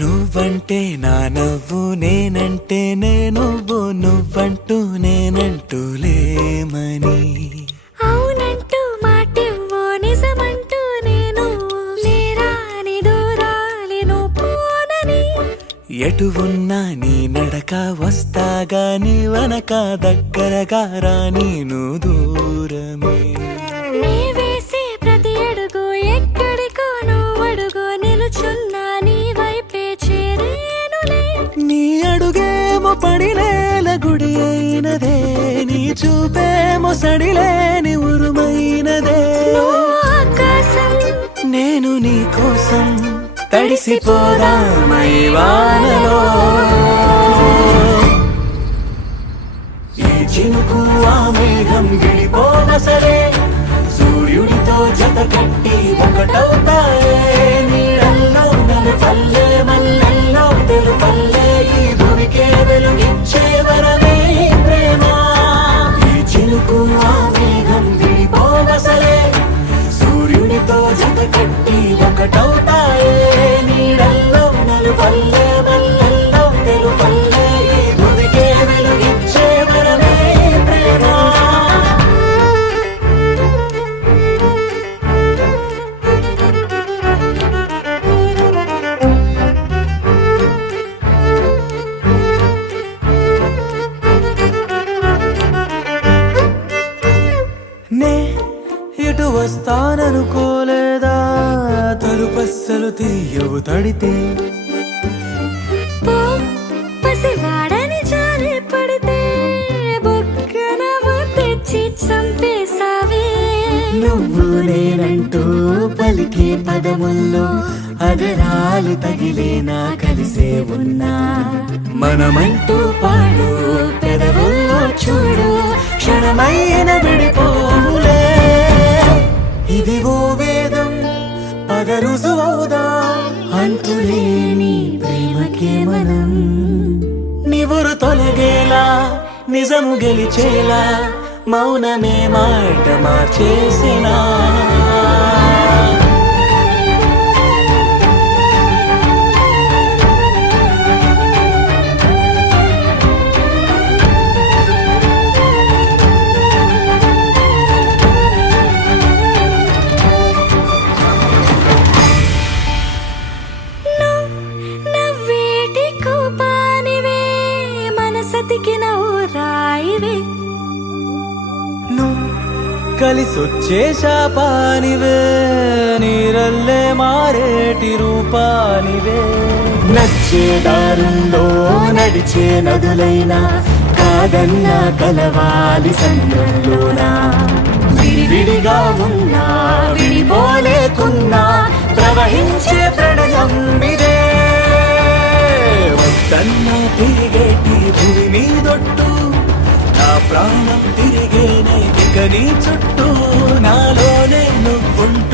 నువ్వంటే నా నవ్వు నేనంటే నువ్వు నువ్వంటూ నేనంటూ లేమని అవునంటూ మాటివ్వు నిజమంటూ నేను లేరాని దూరాలను పోనని ఎటు ఉన్నా నీ నడక వస్తాగా నీ వనక దగ్గరగా రాని నువ్వు దూరమే నీ వేసే ప్రతి అడుగు ఎక్కడికో నువ్వు అడుగు నిలుచున్నా నీ వైపే చేరేనులే నీ అడుగేమో పడినేల గుడి అయినదే నీ చూపేమో సడిలేని ఉరుమైనదే నువ్వు ఆకాశం నేను నీ కోసం తడిసిపోదామై వానలో ఈ చినుకు ఆ మేఘం విడిపోన సరే సూర్యుడితో జత కట్టి ఒకటవుతాయే నీడల్లో నలుపల్లె మల్లెల్లో తెలుపల్లె ఈ భూమికే వెలుగిచ్చే వరమే ప్రేమ ఈ చినుకు ఆ మేఘం విడిపోన సరే సూర్యుడితో జత కట్టి ఒకటవుతాయే నీడల్లో నలుపల్లె మల్లెల్లో తెలుపల్లె ఈ భూమికే వెలుగిచ్చే వరమే ప్రేమ నే ఇటు వస్తాననుకోలేదా తలుపస్సలు తీయవు తడితే పో పసివాడని జారి పడితే బొక్కన తెచ్చి చంపేసావే నువ్వు నేనంటూ పలికే పదముల్లో అదరాలు తగిలేనా కలిసే ఉన్నా మనమంటూ పాడు పెదవుల్లో చూడు క్షణమైన విడిపోవులే ఇదిగో వేదం పద రుజువవుదా అంతులేని ప్రేమకే మనం నివురు తొలగేలా నిజము గెలిచేలా మౌనమే మాట మార్చేసినా నవ్వేటి కోపానివే మనసతికి నవ్వు రాయివే నువ్వు కలిసొచ్చే శాపానివే నీరల్లే మారేటి రూపానివే నచ్చే దారుల్లో నడిచే నదులైనా కాదన్నా కలవాలి సంద్రంలోనా విడివిడిగా ఉన్నా విడిపోలేకున్నా ప్రవహించే ప్రణయం ఇదే వద్దన్నా తిరిగేటి భూమి మీదొట్టు నా ప్రాణం తిరిగేనే ఇక నీ చుట్టూ నాలోనే నువ్వుంటూ